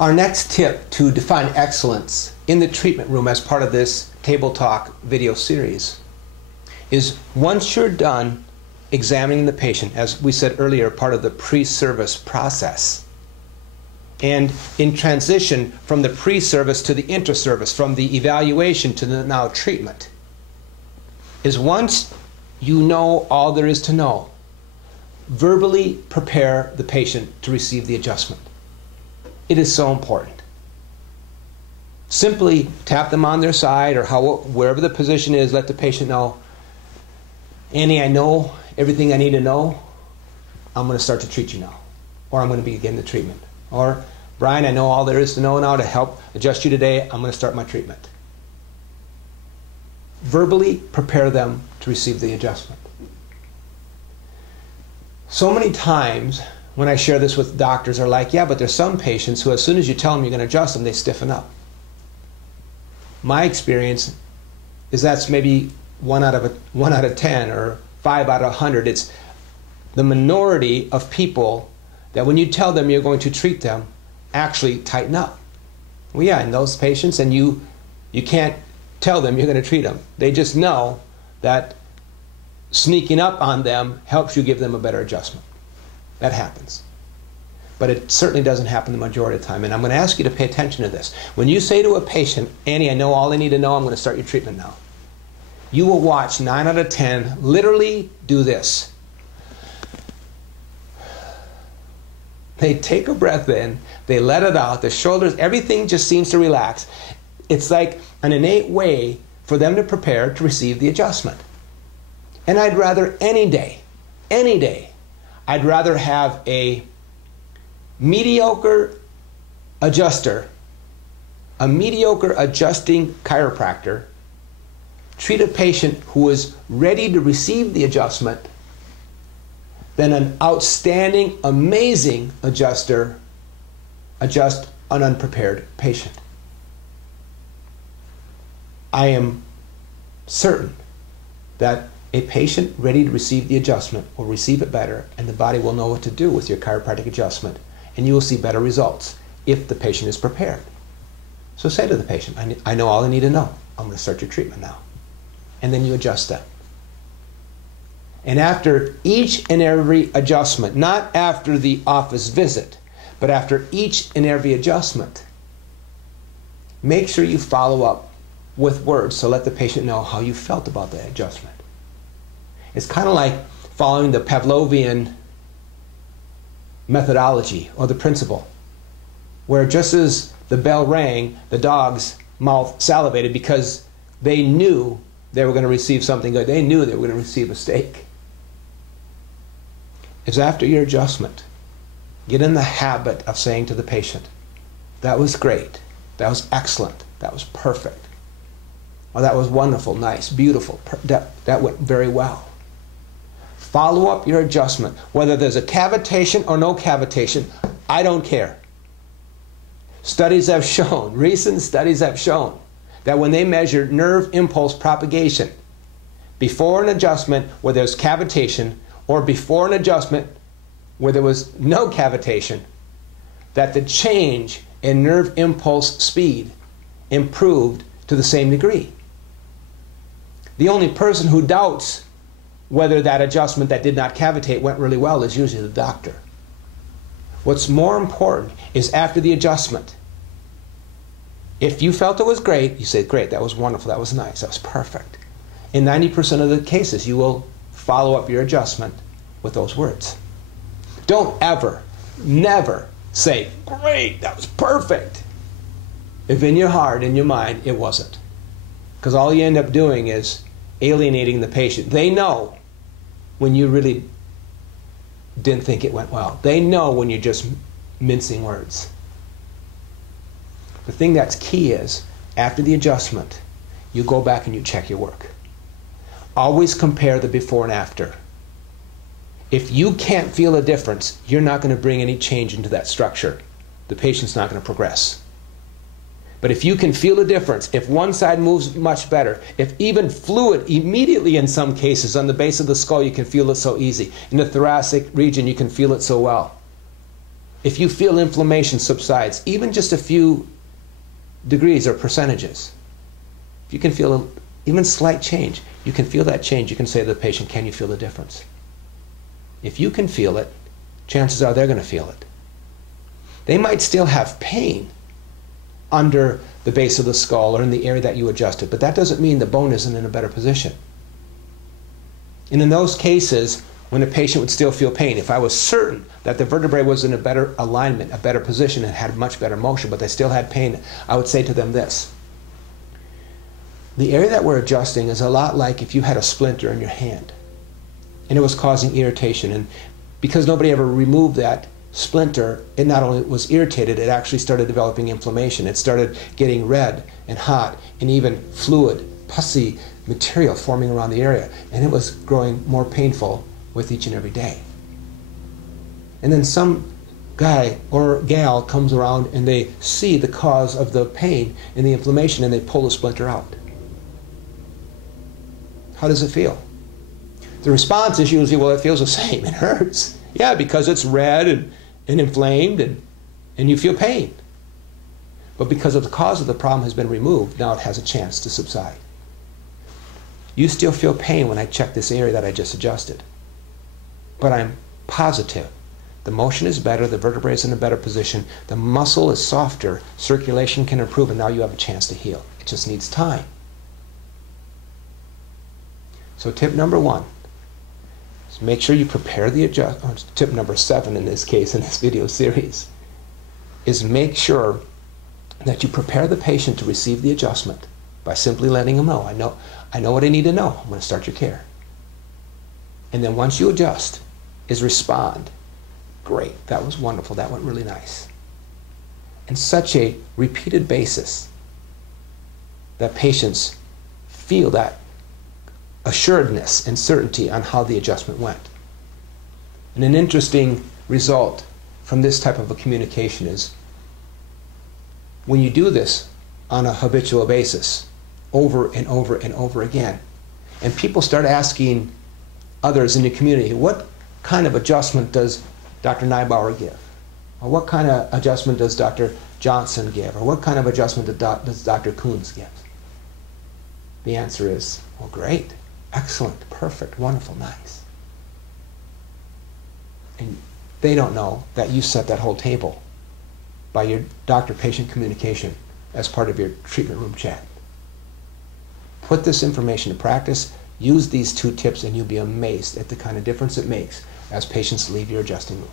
Our next tip to define excellence in the treatment room as part of this Table Talk video series is once you're done examining the patient, as we said earlier, part of the pre-service process, and in transition from the pre-service to the inter-service, from the evaluation to the now treatment, is once you know all there is to know, verbally prepare the patient to receive the adjustment. It is so important. Simply tap them on their side or wherever the position is, let the patient know, Annie, I know everything I need to know. I'm going to start to treat you now. Or I'm going to begin the treatment. Or, Brian, I know all there is to know now to help adjust you today. I'm going to start my treatment. Verbally prepare them to receive the adjustment. So many times when I share this with doctors are like, yeah, but there's some patients who as soon as you tell them you're going to adjust them, they stiffen up. My experience is that's maybe 1 out of 10 or 5 out of 100. It's the minority of people that when you tell them you're going to treat them, actually tighten up. Well, yeah, in those patients, and you can't tell them you're going to treat them. They just know that sneaking up on them helps you give them a better adjustment. That happens. But it certainly doesn't happen the majority of the time. And I'm going to ask you to pay attention to this. When you say to a patient, Annie, I know all I need to know, I'm going to start your treatment now. You will watch 9 out of 10 literally do this. They take a breath in, they let it out, the shoulders, everything just seems to relax. It's like an innate way for them to prepare to receive the adjustment. And I'd rather any day, I'd rather have a mediocre adjuster, a mediocre adjusting chiropractor, treat a patient who is ready to receive the adjustment than an outstanding, amazing adjuster adjust an unprepared patient. I am certain that a patient ready to receive the adjustment will receive it better, and the body will know what to do with your chiropractic adjustment, and you will see better results if the patient is prepared. So say to the patient, I know all I need to know. I'm going to start your treatment now. And then you adjust them. And after each and every adjustment, not after the office visit, but after each and every adjustment, make sure you follow up with words to let the patient know how you felt about the adjustment. It's kind of like following the Pavlovian methodology or the principle, where just as the bell rang, the dog's mouth salivated because they knew they were going to receive something good. They knew they were going to receive a steak. It's after your adjustment, get in the habit of saying to the patient, that was great, that was excellent, that was perfect, or that was wonderful, nice, beautiful, that went very well. Follow up your adjustment. Whether there's a cavitation or no cavitation, I don't care. Studies have shown, recent studies have shown, that when they measured nerve impulse propagation before an adjustment where there's cavitation or before an adjustment where there was no cavitation, that the change in nerve impulse speed improved to the same degree. The only person who doubts whether that adjustment that did not cavitate went really well is usually the doctor. What's more important is after the adjustment, if you felt it was great, you say, great, that was wonderful, that was nice, that was perfect. In 90% of the cases, you will follow up your adjustment with those words. Don't ever, never say, great, that was perfect, if in your heart, in your mind, it wasn't. Because all you end up doing is alienating the patient. They know when you really didn't think it went well. They know when you're just mincing words. The thing that's key is, after the adjustment, you go back and you check your work. Always compare the before and after. If you can't feel a difference, you're not going to bring any change into that structure. The patient's not going to progress. But if you can feel a difference, if one side moves much better, if even fluid immediately in some cases on the base of the skull, you can feel it so easy. In the thoracic region, you can feel it so well. If you feel inflammation subsides, even just a few degrees or percentages, if you can feel even slight change, you can feel that change, you can say to the patient, can you feel the difference? If you can feel it, chances are they're going to feel it. They might still have pain under the base of the skull or in the area that you adjusted, but that doesn't mean the bone isn't in a better position. And in those cases, when a patient would still feel pain, if I was certain that the vertebrae was in a better alignment, a better position, and had much better motion, but they still had pain, I would say to them this: the area that we're adjusting is a lot like if you had a splinter in your hand and it was causing irritation, and because nobody ever removed that splinter, it not only was irritated, it actually started developing inflammation. It started getting red and hot and even fluid, pussy material forming around the area, and it was growing more painful with each and every day. And then some guy or gal comes around and they see the cause of the pain and the inflammation and they pull the splinter out. How does it feel? The response is usually, well, it feels the same. It hurts. Yeah, because it's red and inflamed and you feel pain. But because of the cause of the problem has been removed, now it has a chance to subside. You still feel pain when I check this area that I just adjusted. But I'm positive. The motion is better, the vertebrae is in a better position, the muscle is softer, circulation can improve, and now you have a chance to heal. It just needs time. So tip number 1 is make sure you prepare the adjustment. Tip number 7 in this case, in this video series, is make sure that you prepare the patient to receive the adjustment by simply letting them know, I know what I need to know. I'm going to start your care. And then once you adjust, is respond. Great, that was wonderful, that went really nice. And such a repeated basis that patients feel that assuredness and certainty on how the adjustment went. And an interesting result from this type of a communication is when you do this on a habitual basis, over and over and over again, and people start asking others in the community, what kind of adjustment does Dr. Neibauer give? Or what kind of adjustment does Dr. Johnson give? Or what kind of adjustment does Dr. Coons give? The answer is, well, great, excellent, perfect, wonderful, nice. And they don't know that you set that whole table by your doctor-patient communication as part of your treatment room chat. Put this information to practice, use these 2 tips, and you'll be amazed at the kind of difference it makes as patients leave your adjusting room.